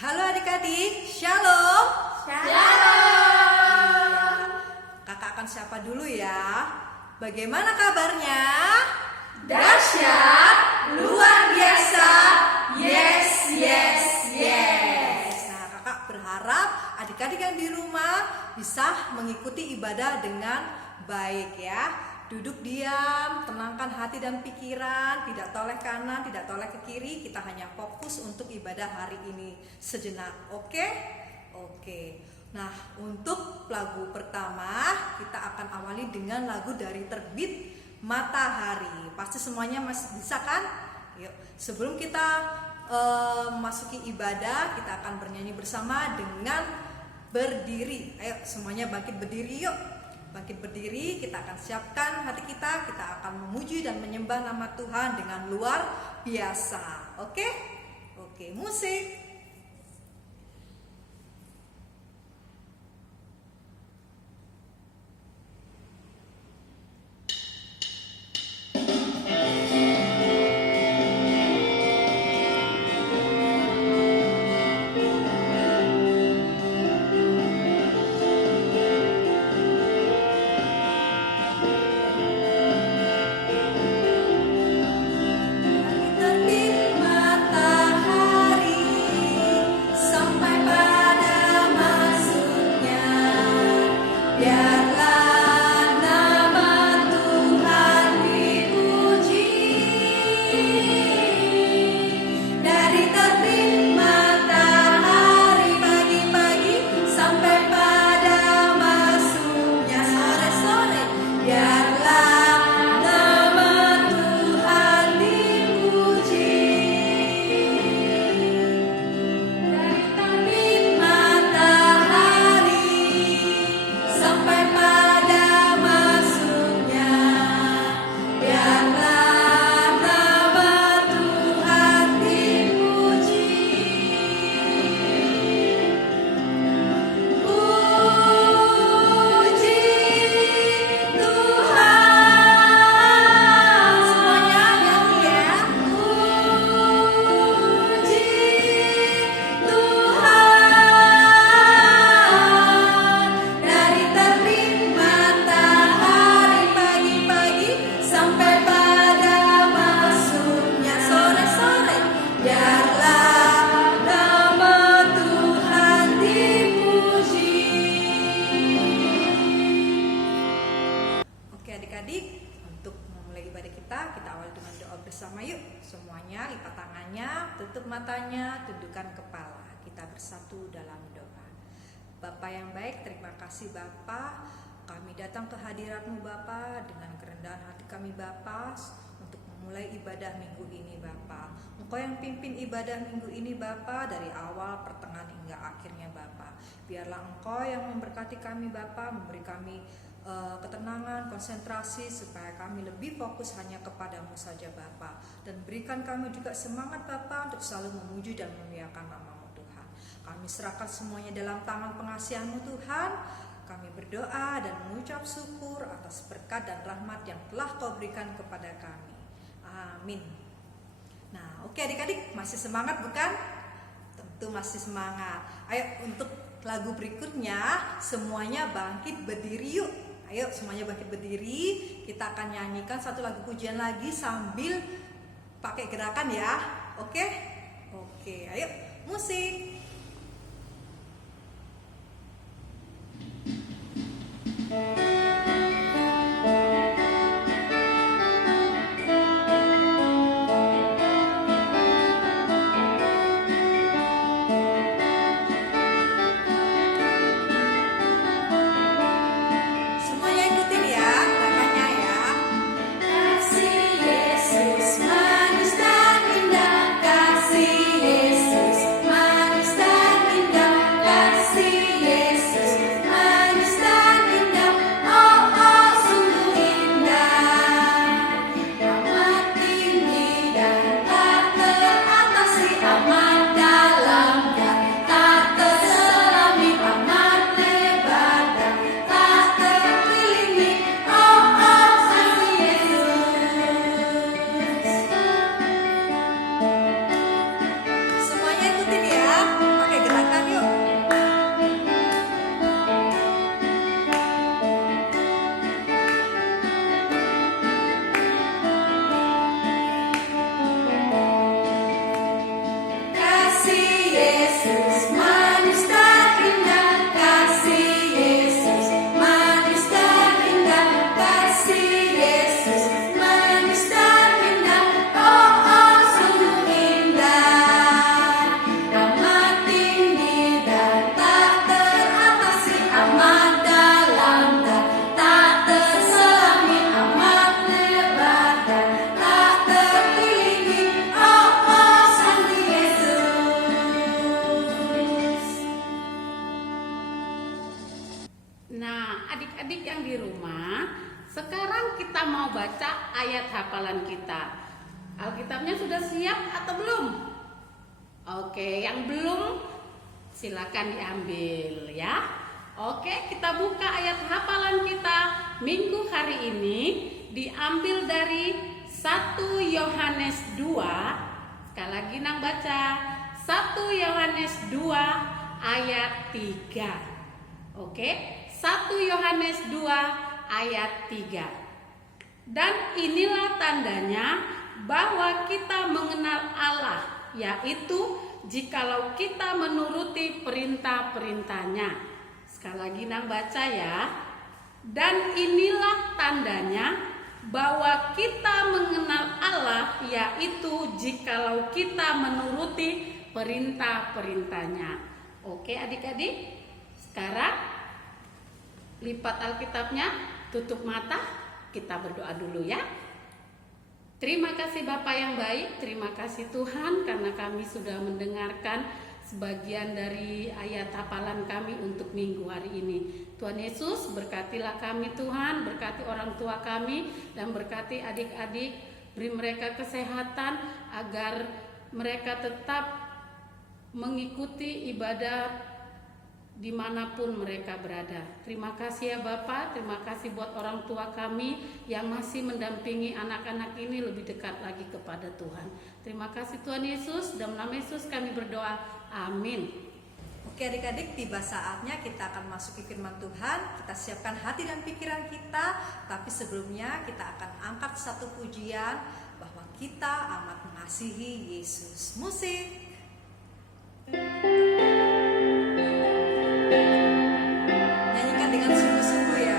Halo adik-adik, Shalom. Shalom. Kakak akan siapa dulu ya? Bagaimana kabarnya? Dahsyat, luar biasa, yes, yes, yes. Nah, kakak berharap adik-adik yang di rumah bisa mengikuti ibadah dengan baik ya. Duduk diam, tenangkan hati dan pikiran, tidak toleh kanan, tidak toleh ke kiri. Kita hanya fokus untuk ibadah hari ini sejenak. Oke? Oke. Nah, untuk lagu pertama kita akan awali dengan lagu dari Terbit Matahari. Pasti semuanya masih bisa kan? Yuk, sebelum kita memasuki ibadah, kita akan bernyanyi bersama dengan berdiri. Ayo semuanya bangkit berdiri yuk. Bangkit berdiri, kita akan siapkan hati kita akan memuji dan menyembah nama Tuhan dengan luar biasa. Oke? Oke, musik. Terbit matahari sampai pada masuknya, biarlah nama Tuhan dipuji. Dari terbit matahari pagi-pagi sampai pada masuknya sore-sore, biarlah nama Tuhan dipuji. Dari terbit matahari sampai pada masuknya, biarlah nama Tuhan dipuji. Puji Tuhan, semuanya nyanyi ya. Puji Tuhan, dari terbit matahari pagi-pagi sampai pada masuknya sore-sore, biarlah nama Tuhan dipuji. Oke adik-adik, untuk memulai ibadah kita awali dengan doa bersama yuk. Semuanya lipat tangannya, tutup matanya, tundukkan kepala. Kita bersatu dalam doa. Bapa yang baik, terima kasih Bapa. Kami datang ke hadirat-Mu Bapa dengan kerendahan hati kami Bapa untuk memulai ibadah minggu ini Bapa. Engkau yang pimpin ibadah minggu ini Bapa dari awal, pertengahan hingga akhirnya Bapa. Biarlah Engkau yang memberkati kami Bapa, memberi kami ketenangan, konsentrasi supaya kami lebih fokus hanya kepadamu saja Bapa, dan berikan kami juga semangat Bapa untuk selalu memuji dan memuliakan nama-Mu Tuhan. Kami serahkan semuanya dalam tangan pengasihan-Mu Tuhan. Kami berdoa dan mengucap syukur atas berkat dan rahmat yang telah Kau berikan kepada kami. Amin. Nah, oke adik-adik, masih semangat bukan? Tentu masih semangat. Ayo untuk lagu berikutnya semuanya bangkit berdiri yuk. Ayo semuanya bangkit berdiri. Kita akan nyanyikan satu lagu pujian lagi sambil pakai gerakan ya. Oke? Oke, ayo musik. Semuanya ikutin ya gerakannya ya. Kasih Yesus manis dan indah, kasih Yesus manis di rumah, sekarang kita mau baca ayat hafalan kita. Alkitabnya sudah siap atau belum? Oke, yang belum silakan diambil ya. Oke, kita buka ayat hafalan kita minggu hari ini, diambil dari 1 Yohanes 2. Sekali lagi Nang baca 1 Yohanes 2 ayat 3. Oke, 1 Yohanes 2 ayat 3. Dan inilah tandanya bahwa kita mengenal Allah, yaitu jikalau kita menuruti perintah-perintahnya. Sekali lagi Nang baca ya. Dan inilah tandanya bahwa kita mengenal Allah, yaitu jikalau kita menuruti perintah-perintahnya. Oke adik-adik, sekarang lipat Alkitabnya, tutup mata, kita berdoa dulu ya. Terima kasih Bapak yang baik, terima kasih Tuhan karena kami sudah mendengarkan sebagian dari ayat hafalan kami untuk minggu hari ini. Tuhan Yesus, berkatilah kami Tuhan, berkati orang tua kami dan berkati adik-adik, beri mereka kesehatan agar mereka tetap mengikuti ibadah dimanapun mereka berada. Terima kasih ya Bapak, terima kasih buat orang tua kami yang masih mendampingi anak-anak ini lebih dekat lagi kepada Tuhan. Terima kasih Tuhan Yesus, dalam nama Yesus kami berdoa, amin. Oke adik-adik, tiba saatnya kita akan masuki firman Tuhan. Kita siapkan hati dan pikiran kita. Tapi sebelumnya kita akan angkat satu pujian bahwa kita amat mengasihi Yesus. Musik. Nyanyikan dengan sungguh-sungguh ya.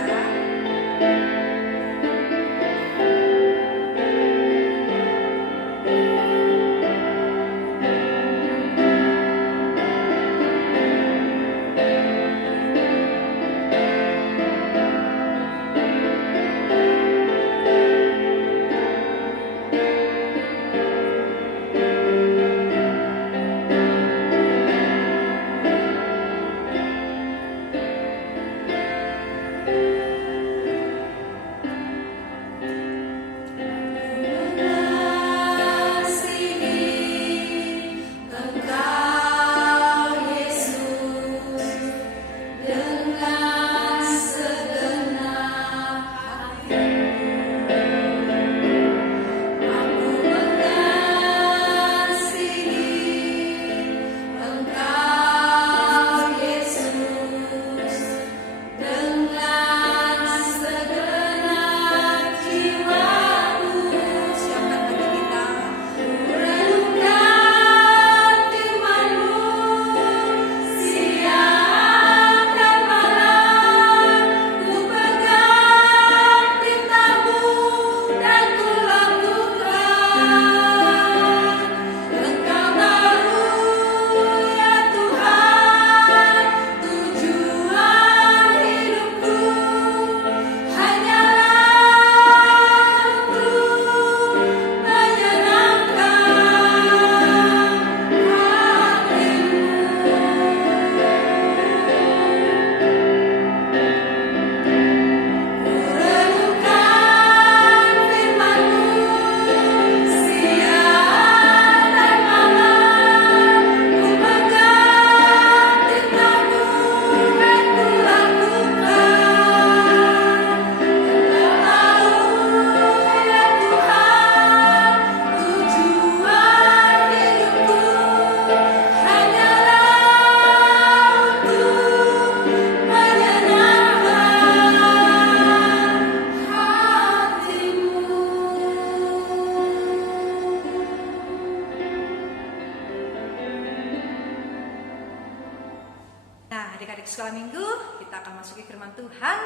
Adik-adik sekolah minggu, kita akan masuki firman Tuhan.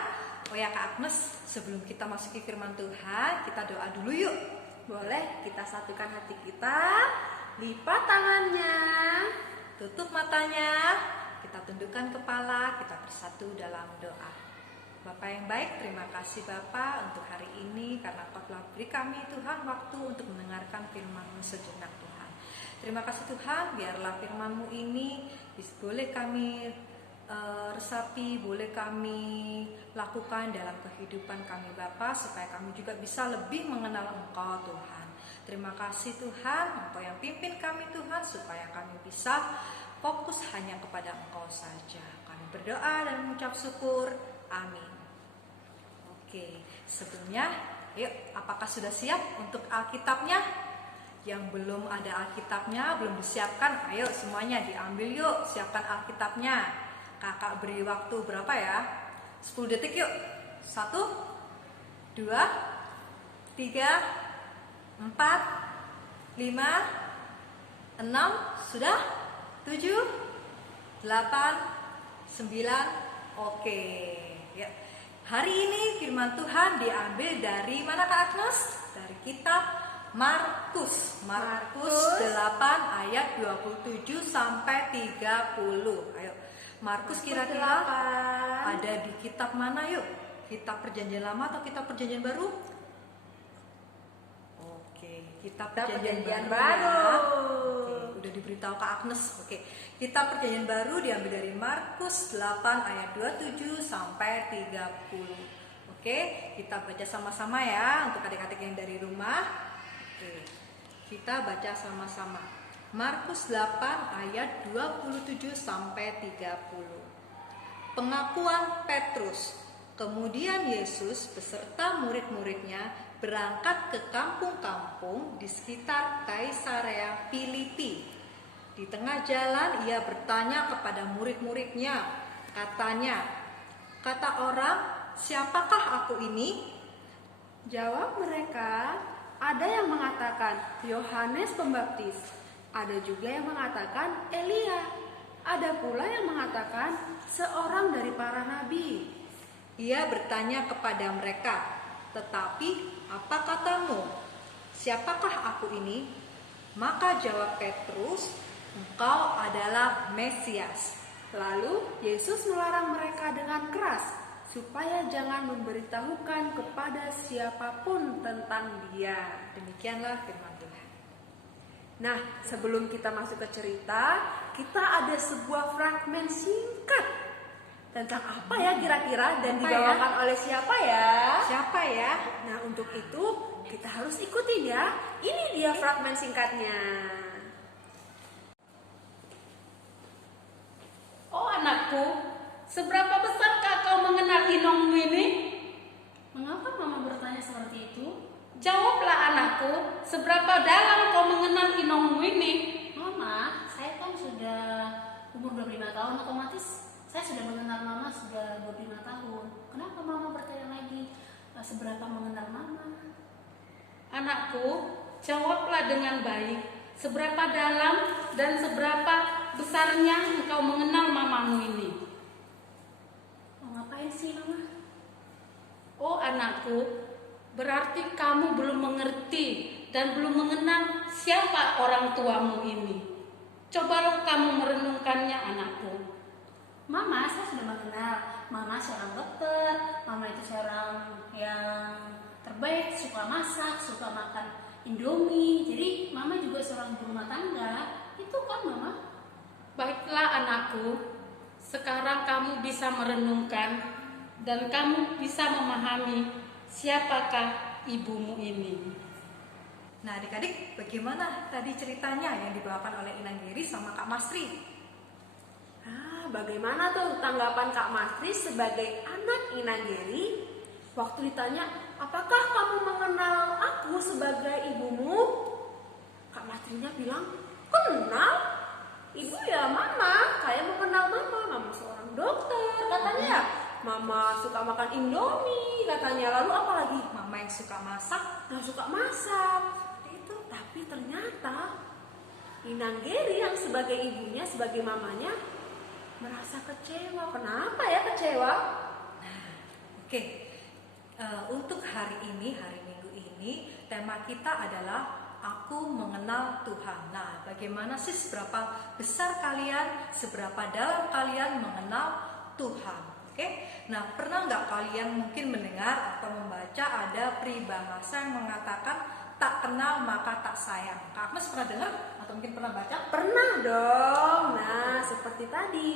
Oh ya Kak Agnes, sebelum kita masuki firman Tuhan, kita doa dulu yuk. Boleh, kita satukan hati kita, lipat tangannya, Tutup matanya, kita tundukkan kepala, kita bersatu dalam doa. Bapak yang baik, terima kasih Bapak untuk hari ini karena Kau telah beri kami Tuhan waktu untuk mendengarkan firman-Mu sejenak Tuhan. Terima kasih Tuhan, biarlah firman-Mu ini boleh kami resapi boleh kami lakukan dalam kehidupan kami Bapa, supaya kami juga bisa lebih mengenal Engkau Tuhan. Terima kasih Tuhan, Engkau yang pimpin kami Tuhan, supaya kami bisa fokus hanya kepada Engkau saja. Kami berdoa dan mengucap syukur. Amin. Oke, sebelumnya, yuk, apakah sudah siap untuk Alkitabnya? Yang belum ada Alkitabnya, belum disiapkan, ayo semuanya diambil yuk, siapkan Alkitabnya. Kakak beri waktu berapa ya? 10 detik yuk. 1, 2, 3, 4, 5, 6, sudah? 7, 8, 9, oke. Ya. Hari ini firman Tuhan diambil dari mana Kak Agnes? Dari kitab Markus 8 ayat 27 sampai 30. Ayo, Markus kira-kira ada di kitab mana yuk? Kitab Perjanjian Lama atau kitab Perjanjian Baru? Oke, kitab Perjanjian Baru. Ya. Oke, udah diberitahu Kak Agnes. Oke, kitab Perjanjian Baru diambil dari Markus 8 ayat 27 sampai 30. Oke, kita baca sama-sama ya untuk adik-adik yang dari rumah. Oke, kita baca sama-sama. Markus 8 ayat 27 sampai 30. Pengakuan Petrus. Kemudian Yesus beserta murid-muridnya berangkat ke kampung-kampung di sekitar Kaisarea Filipi. Di tengah jalan ia bertanya kepada murid-muridnya, katanya, "Kata orang, siapakah aku ini?" Jawab mereka, ada yang mengatakan Yohanes Pembaptis, ada juga yang mengatakan Elia, ada pula yang mengatakan seorang dari para nabi. Ia bertanya kepada mereka, "Tetapi apa katamu? Siapakah aku ini?" Maka jawab Petrus, "Engkau adalah Mesias." Lalu Yesus melarang mereka dengan keras supaya jangan memberitahukan kepada siapapun tentang Dia. Demikianlah firman Tuhan. Nah, sebelum kita masuk ke cerita, kita ada sebuah fragmen singkat tentang apa ya kira-kira dan Apa dibawakan oleh siapa ya? Siapa ya? Nah, untuk itu kita harus ikutin ya. Ini dia fragmen singkatnya. Oh anakku, seberapa besarkah kau mengenal Inongmu ini? Mengapa Mama bertanya seperti itu? Jawablah anakku, seberapa dalam kau mengenal Inongmu ini? Mama, saya kan sudah umur 25 tahun, otomatis saya sudah mengenal Mama sudah 25 tahun. Kenapa Mama bertanya lagi seberapa mengenal Mama? Anakku, jawablah dengan baik, seberapa dalam dan seberapa besarnya engkau mengenal mamamu ini? Mau ngapain sih Mama? Oh anakku, berarti kamu belum mengerti dan belum mengenal siapa orang tuamu ini. Cobalah kamu merenungkannya anakku. Mama, saya sudah mengenal. Mama seorang dokter. Mama itu seorang yang terbaik, suka masak, suka makan Indomie. Jadi Mama juga seorang ibu rumah tangga. Itu kan Mama? Baiklah anakku, sekarang kamu bisa merenungkan dan kamu bisa memahami siapakah ibumu ini. Nah adik-adik, bagaimana tadi ceritanya yang dibawakan oleh Inang Geri sama Kak Masri? Bagaimana tuh tanggapan Kak Masri sebagai anak Inang Geri waktu ditanya, apakah kamu mengenal aku sebagai ibumu? Kak Masrinya bilang, kenal? Ibu ya Mama, saya mengenal Mama. Mama seorang dokter katanya ya. Mama suka makan Indomie katanya. Lalu apa lagi? Mama yang suka masak. Nah, suka masak. Itu tapi ternyata Inang Geri yang sebagai ibunya, sebagai mamanya merasa kecewa. Kenapa ya kecewa? Oke, untuk hari ini, hari Minggu ini, tema kita adalah Aku mengenal Tuhan. Nah, bagaimana sih seberapa besar kalian, seberapa dalam kalian mengenal Tuhan? Oke, nah pernah nggak kalian mungkin mendengar atau membaca ada peribahasa yang mengatakan tak kenal maka tak sayang. Kak Agnes pernah dengar atau mungkin pernah baca? Pernah dong. Nah, seperti tadi,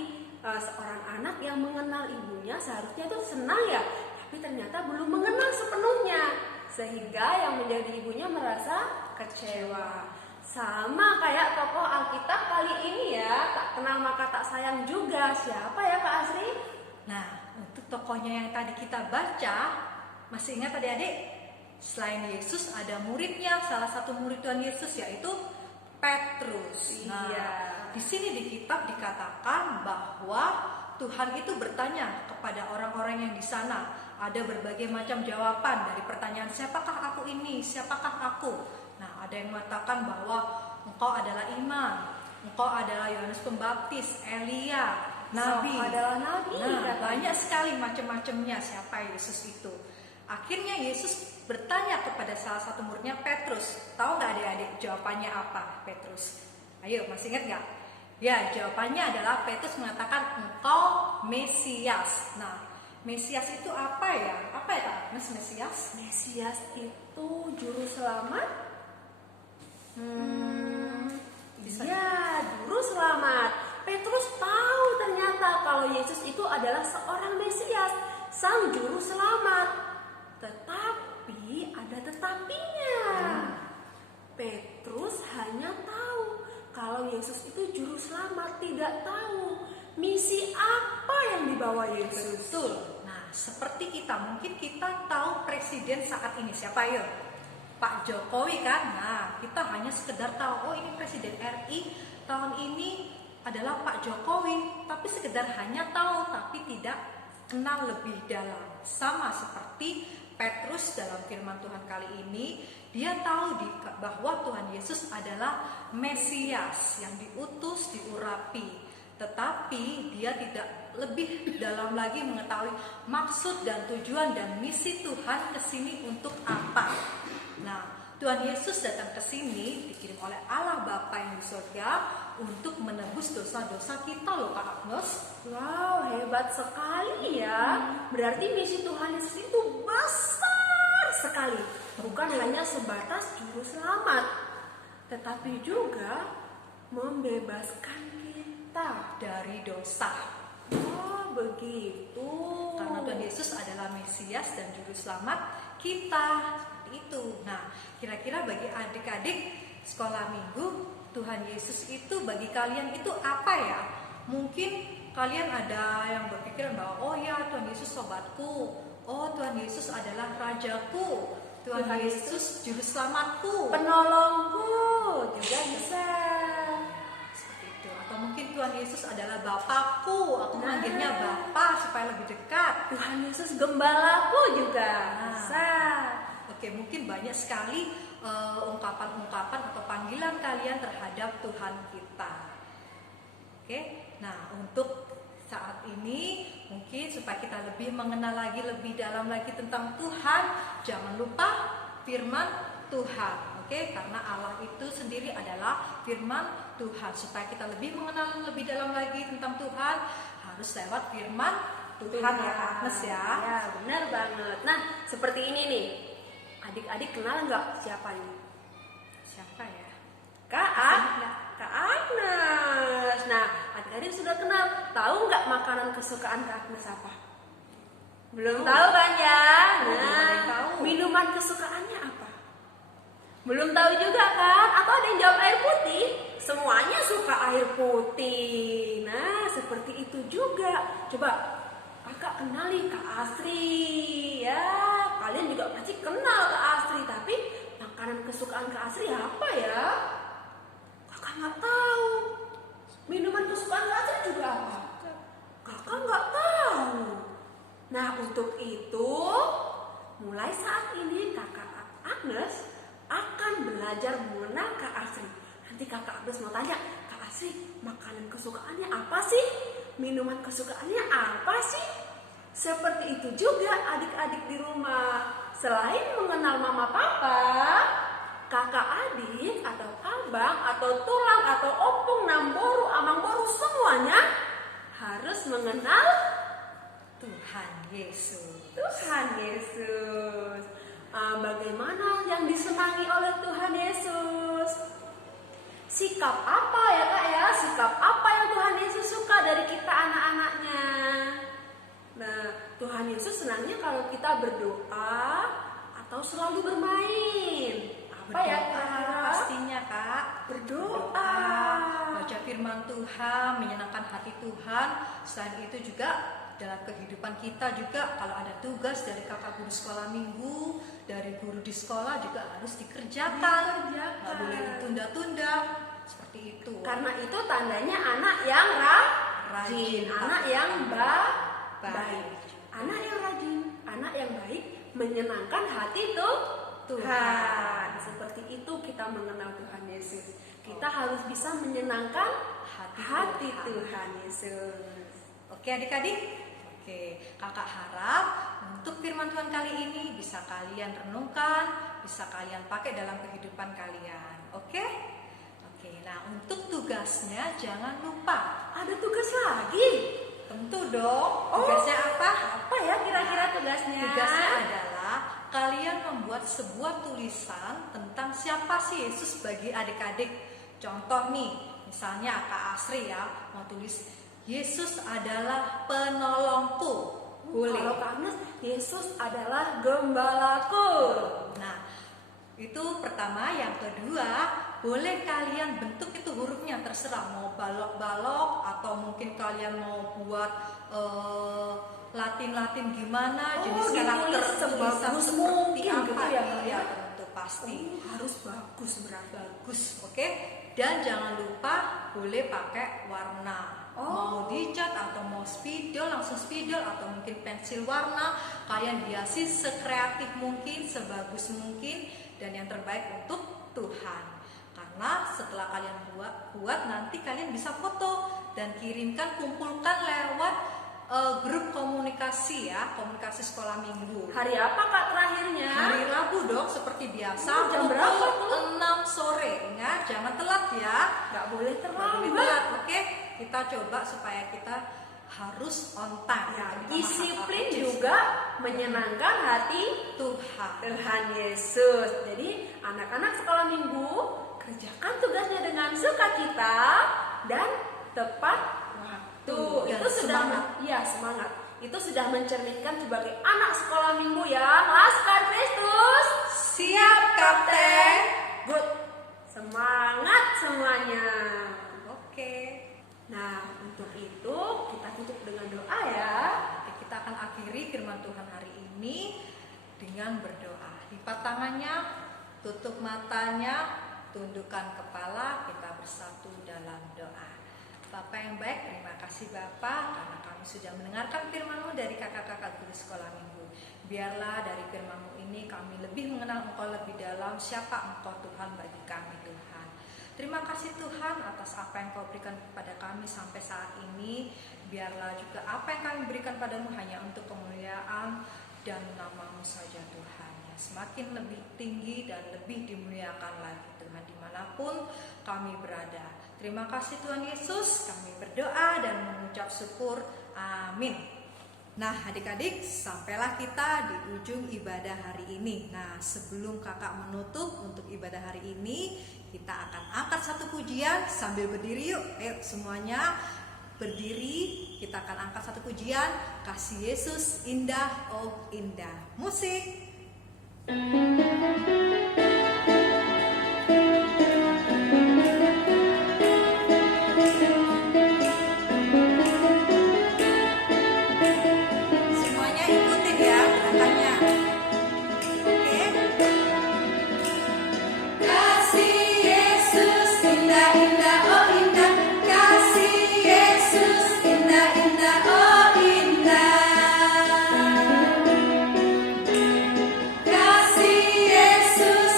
seorang anak yang mengenal ibunya seharusnya tuh senang ya, tapi ternyata belum mengenal sepenuhnya, sehingga yang menjadi ibunya merasa kecewa. Sama kayak tokoh Alkitab kali ini ya, tak kenal maka tak sayang juga. Siapa ya Kak Asri? Nah, untuk tokohnya yang tadi kita baca, masih ingat adik-adik? Selain Yesus ada muridnya, salah satu murid Tuhan Yesus yaitu Petrus. Nah, Iya. di sini di kitab dikatakan bahwa Tuhan itu bertanya kepada orang-orang yang di sana. Ada berbagai macam jawaban dari pertanyaan, siapakah aku ini, siapakah aku? Nah, ada yang mengatakan bahwa engkau adalah imam, engkau adalah Yohanes Pembaptis, Elia, Nabi. Engkau adalah nabi. Nah, katanya. banyak sekali macam-macamnya siapa Yesus itu. Akhirnya Yesus bertanya kepada salah satu muridnya, Petrus. Tahu nggak adik-adik jawabannya apa Petrus? Ayo, masih ingat nggak? Ya, jawabannya adalah Petrus mengatakan engkau Mesias. Nah, Mesias itu apa ya? Apa ya Kak Agnes, Mesias? Mesias itu juru selamat. Bisa. Ya, juru selamat. Petrus tahu ternyata kalau Yesus itu adalah seorang Mesias, sang juru selamat. Tetapi ada tetapinya. Petrus hanya tahu kalau Yesus itu juru selamat, tidak tahu misi apa yang dibawa Yesus. Betul. Nah, seperti kita, mungkin kita tahu presiden saat ini siapa ya? Pak Jokowi kan. Nah, kita hanya sekedar tahu, oh ini presiden RI tahun ini adalah Pak Jokowi, tapi sekedar hanya tahu, tapi tidak kenal lebih dalam. Sama seperti Petrus dalam firman Tuhan kali ini, dia tahu bahwa Tuhan Yesus adalah Mesias yang diutus, diurapi, tetapi dia tidak lebih dalam lagi mengetahui maksud dan tujuan dan misi Tuhan ke sini untuk apa. Nah, Tuhan Yesus datang ke sini dikirim oleh Allah Bapa yang di surga untuk menebus dosa-dosa kita loh Kak Agnes. Wow, hebat sekali ya. Berarti misi Tuhan Yesus itu besar sekali. Bukan hanya sebatas juru selamat, tetapi juga membebaskan kita. Dari dosa. Oh, begitu. Karena Tuhan Yesus adalah Mesias dan juru selamat kita. Seperti itu. Nah, kira-kira bagi adik-adik sekolah minggu, Tuhan Yesus itu bagi kalian itu apa ya? Mungkin kalian ada yang berpikiran bahwa oh ya Tuhan Yesus sobatku, oh Tuhan Yesus adalah rajaku, Tuhan Yesus juru selamatku, Penolongku juga bisa. seperti itu. Atau mungkin Tuhan Yesus adalah Bapakku, aku Nah. manggilnya Bapa supaya lebih dekat. Tuhan Yesus gembalaku juga bisa. Oke, mungkin banyak sekali ungkapan-ungkapan atau panggilan kalian terhadap Tuhan kita. Oke, nah untuk saat ini mungkin supaya kita lebih mengenal lagi, lebih dalam lagi tentang Tuhan, jangan lupa firman Tuhan. Oke, karena Allah itu sendiri adalah firman Tuhan. Supaya kita lebih mengenal lebih dalam lagi tentang Tuhan, harus lewat firman Tuhan ya Agnes ya. Ya, benar banget. Nah, seperti ini nih. Adik-adik kenal nggak siapa ini? Siapa ya? Kak Agnes. Nah, adik-adik sudah kenal. Tahu nggak makanan kesukaan Kak Agnes apa? Belum tahu kan ya? Belum ada yang Nah, tahu. minuman kesukaannya apa? Belum tahu juga kan? Atau ada yang jawab air putih? Semuanya suka air putih. Nah, seperti itu juga. Coba kakak kenali Kak Asri. Ya, kalian juga pasti kenal Kak Asri. Tapi makanan kesukaan Kak Asri apa ya? Kakak nggak tahu. Minuman kesukaan Kak Asri juga apa? Kakak nggak tahu. Nah, untuk itu mulai saat ini kakak Agnes akan belajar mengenal Kak Asri. Nanti kakak Agnes mau tanya, Kak Asri makanan kesukaannya apa sih? Minuman kesukaannya apa sih? Seperti itu juga adik-adik di rumah. Selain mengenal mama papa, kakak adik atau abang atau tulang atau opung, namboru, amangboru semuanya harus mengenal Tuhan Yesus. Tuhan Yesus. bagaimana yang disenangi oleh Tuhan Yesus? Sikap apa ya Kak ya? Sikap apa yang Tuhan Yesus suka dari kita anak-anaknya? Nah, Tuhan Yesus senangnya kalau kita berdoa atau selalu bermain. Apa ya kira-kira? Pastinya Kak, Berdoa. baca firman Tuhan, menyenangkan hati Tuhan. Selain itu juga dalam kehidupan kita juga kalau ada tugas dari kakak guru sekolah minggu, dari guru di sekolah juga harus dikerjakan. Nggak boleh ditunda-tunda. Seperti itu. Karena itu tandanya anak yang rajin, anak yang baik. Anak yang rajin, anak yang baik menyenangkan hati Tuhan. Seperti itu kita mengenal Tuhan Yesus. Kita harus bisa menyenangkan hati Tuhan Yesus. Oke adik-adik? Oke, kakak harap untuk firman Tuhan kali ini bisa kalian renungkan, bisa kalian pakai dalam kehidupan kalian. Oke? Oke, nah untuk tugasnya jangan lupa. Ada tugas lagi? Tentu dong. Tugasnya apa? Apa ya kira-kira tugasnya? Tugasnya adalah kalian membuat sebuah tulisan tentang siapa sih Yesus bagi adik-adik. Contoh nih, misalnya Kak Asri ya mau tulis Yesus adalah penolongku. Boleh. Kalau Kak Agnes, Yesus adalah gembalaku. Nah, itu pertama. Yang kedua, boleh kalian bentuk itu hurufnya terserah. Mau balok-balok atau mungkin kalian mau buat Latin-Latin gimana, jenis karakter ditulis sebagus mungkin apa gitu ya, Kak, ya, ya? tentu pasti. Harus bagus berarti. Bagus, oke? Dan jangan lupa boleh pakai warna. Mau dicat atau mau spidol, langsung spidol atau mungkin pensil warna. Kalian hiasi sekreatif mungkin, sebagus mungkin, dan yang terbaik untuk Tuhan. Karena setelah kalian buat nanti kalian bisa foto dan kirimkan, kumpulkan lewat grup komunikasi ya, komunikasi sekolah minggu. Hari apa Kak terakhirnya? Hari Rabu dong, seperti biasa. Jam berapa tuh? 6 sore. Ingat, jangan telat ya. Nggak boleh Nggak boleh terlambat. telat, oke? Kita coba supaya kita harus on time. Ya, Kita disiplin harus juga menyenangkan hati Tuhan Yesus. Jadi anak-anak sekolah minggu kerjakan tugasnya dengan sukacita dan tepat waktu. Dan Itu sudah semangat. Itu sudah mencerminkan sebagai anak sekolah minggu yang Laskar Kristus. Siap, Kapten. Good. Semangat semuanya. Oke. Nah, untuk itu kita tutup dengan doa ya. Oke, kita akan akhiri firman Tuhan hari ini dengan berdoa. Lipat tangannya, tutup matanya, tundukkan kepala, kita bersatu dalam doa. Bapak yang baik, terima kasih Bapak karena kami sudah mendengarkan firman-Mu dari kakak-kakak guru sekolah minggu. Biarlah dari firman-Mu ini kami lebih mengenal Engkau lebih dalam, siapa Engkau Tuhan bagi kami Tuhan. Terima kasih Tuhan atas apa yang Kau berikan kepada kami sampai saat ini. Biarlah juga apa yang kami berikan padamu hanya untuk kemuliaan dan nama-Mu saja Tuhan. Ya, semakin lebih tinggi dan lebih dimuliakan lagi Tuhan dimanapun kami berada. Terima kasih Tuhan Yesus, kami berdoa dan mengucap syukur. Amin. Nah adik-adik, sampailah kita di ujung ibadah hari ini. Nah sebelum kakak menutup untuk ibadah hari ini, kita akan angkat satu pujian sambil berdiri yuk. Ayo semuanya berdiri, kita akan angkat satu pujian. Kasih Yesus indah, oh indah. Musik. Semuanya ikutin ya gerakannya. Oke. Kasih Yesus indah indah oh indah, kasih Yesus indah indah oh indah, kasih Yesus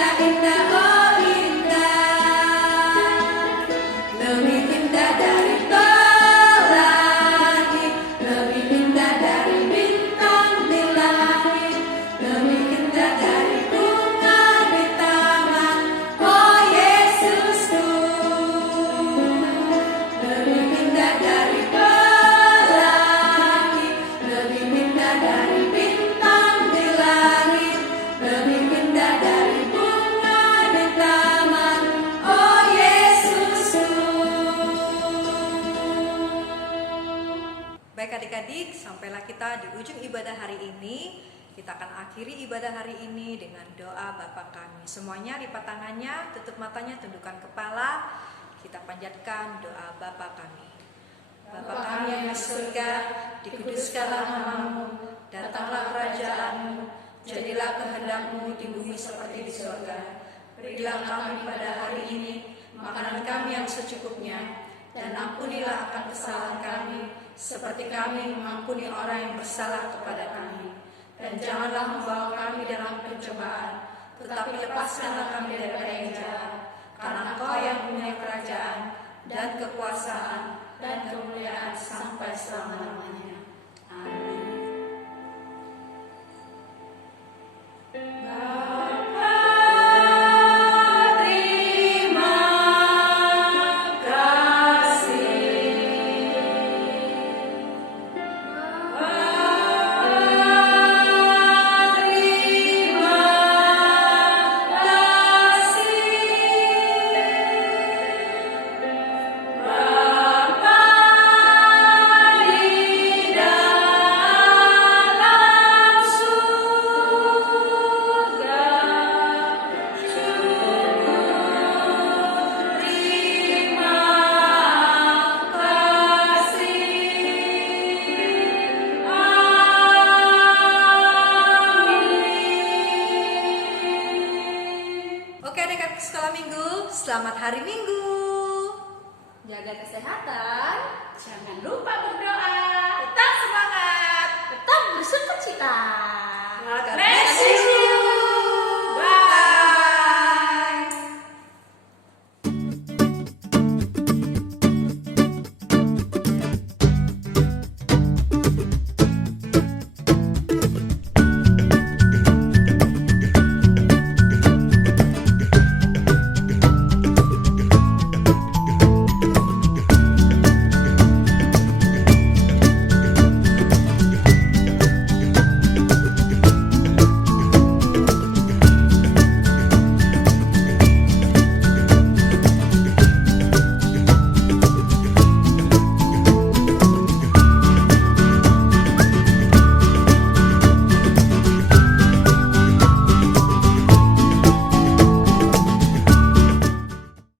indah, indah, oh indah, lebih indah dari pelangi, lebih indah dari bintang di langit, lebih indah dari bunga di taman, oh Yesusku, lebih indah dari pelangi, lebih indah dari bintang di langit, lebih indah dari bunga di taman, oh Yesusku. Baik adik-adik, sampailah kita di ujung ibadah hari ini. Kita akan akhiri ibadah hari ini dengan doa Bapa kami. Semuanya lipat tangannya, tutup matanya, tundukkan kepala. Kita panjatkan doa Bapa kami. Bapa kami yang di surga, dikuduskanlah namamu, datanglah kerajaanmu, jadilah kehendak-Mu di bumi seperti di surga. Berilah kami pada hari ini makanan kami yang secukupnya, dan ampunilah akan kesalahan kami, seperti kami mengampuni orang yang bersalah kepada kami. Dan janganlah membawa kami dalam pencobaan, tetapi lepaskanlah kami daripada yang jahat. Karena Engkau yang punya kerajaan dan kekuasaan dan kemuliaan sampai selama-lamanya. Amin. Oke adik-adik sekolah minggu, selamat hari Minggu. Jaga kesehatan, Jangan lupa berdoa. tetap semangat, Tetap bersukacita. semangat